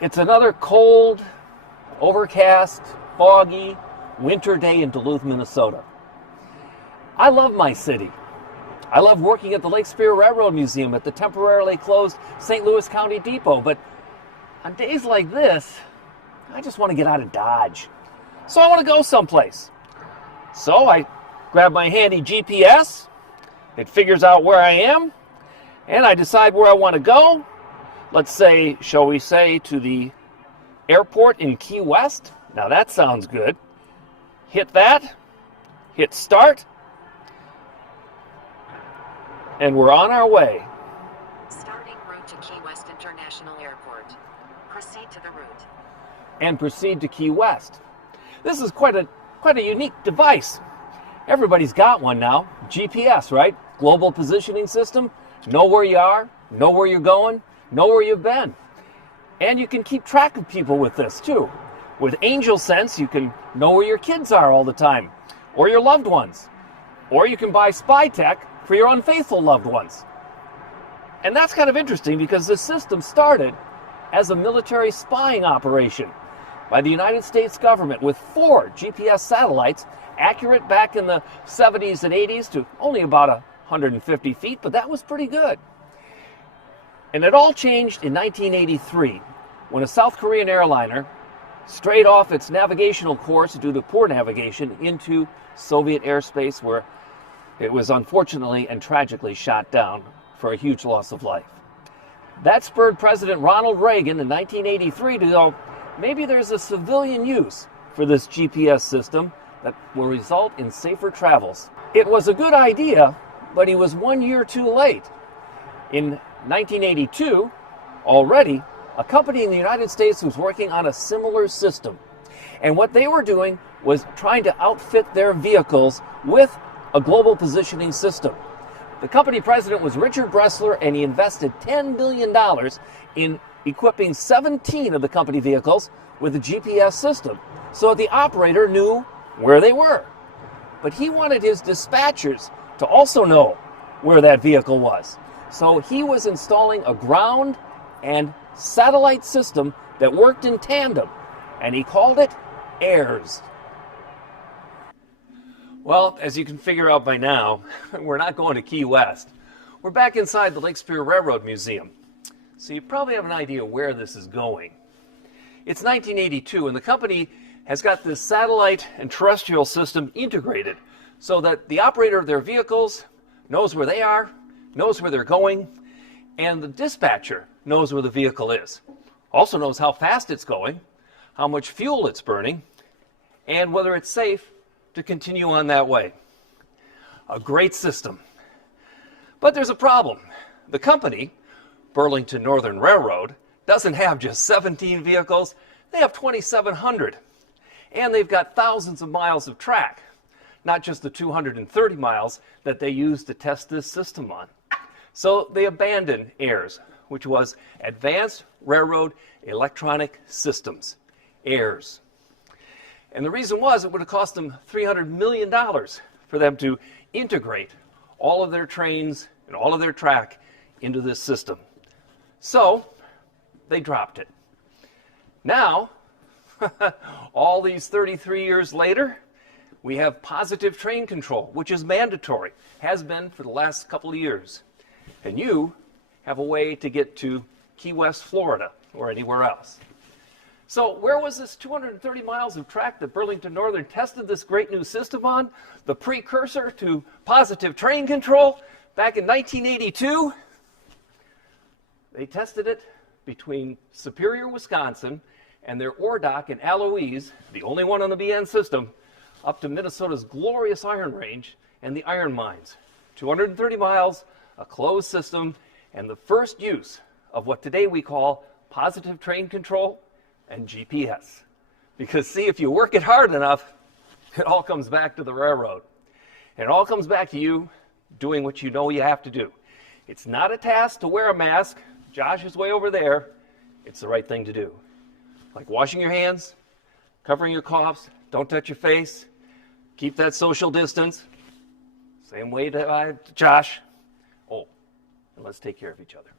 It's another cold, overcast, foggy winter day in Duluth, Minnesota. I love my city. I love working at the Lake Superior Railroad Museum at the temporarily closed St. Louis County Depot, but on days like this, I just want to get out of Dodge. So I want to go someplace. So I grab my handy GPS, it figures out where I am, and I decide where I want to go. Let's say, shall we say, to the airport in Key West. Now that sounds good. Hit that, hit start, and we're on our way. Starting route to Key West International Airport. Proceed to the route. And proceed to Key West. This is quite a unique device. Everybody's got one now. GPS, right? Global positioning system. Know where you are, know where you're going, know where you've been. And you can keep track of people with this too. With Angel Sense, you can know where your kids are all the time, or your loved ones. Or you can buy spy tech for your unfaithful loved ones. And that's kind of interesting because this system started as a military spying operation by the United States government with 4 GPS satellites, accurate back in the 70s and 80s to only about 150 feet, but that was pretty good. And it all changed in 1983 when a South Korean airliner strayed off its navigational course due to poor navigation into Soviet airspace, where it was unfortunately and tragically shot down for a huge loss of life. That spurred President Ronald Reagan in 1983 to go, maybe there's a civilian use for this GPS system that will result in safer travels. It was a good idea, but he was 1 year too late. In 1982, already, a company in the United States was working on a similar system. And what they were doing was trying to outfit their vehicles with a global positioning system. The company president was Richard Bressler, and he invested $10 million in equipping 17 of the company vehicles with a GPS system so the operator knew where they were. But he wanted his dispatchers to also know where that vehicle was. So he was installing a ground and satellite system that worked in tandem, and he called it AIRS. Well, as you can figure out by now, we're not going to Key West. We're back inside the Lake Superior Railroad Museum. So you probably have an idea where this is going. It's 1982, and the company has got this satellite and terrestrial system integrated so that the operator of their vehicles knows where they are, knows where they're going, and the dispatcher knows where the vehicle is. Also knows how fast it's going, how much fuel it's burning, and whether it's safe to continue on that way. A great system. But there's a problem. The company, Burlington Northern Railroad, doesn't have just 17 vehicles, they have 2,700. And they've got thousands of miles of track, not just the 230 miles that they used to test this system on. So they abandoned AIRS, which was Advanced Railroad Electronic Systems, AIRS. And the reason was it would have cost them $300 million for them to integrate all of their trains and all of their track into this system. So they dropped it. Now, all these 33 years later, we have positive train control, which is mandatory, has been for the last couple of years. And you have a way to get to Key West, Florida, or anywhere else. So where was this 230 miles of track that Burlington Northern tested this great new system on? The precursor to positive train control back in 1982? They tested it between Superior, Wisconsin, and their ore dock in Eloise, the only one on the BN system, up to Minnesota's glorious Iron Range and the iron mines. 230 miles, a closed system, and the first use of what today we call positive train control and GPS. Because see, if you work it hard enough, it all comes back to the railroad. And it all comes back to you doing what you know you have to do. It's not a task to wear a mask. Josh is way over there. It's the right thing to do. Like washing your hands, covering your coughs, don't touch your face, keep that social distance. Same way to Josh. Oh, and let's take care of each other.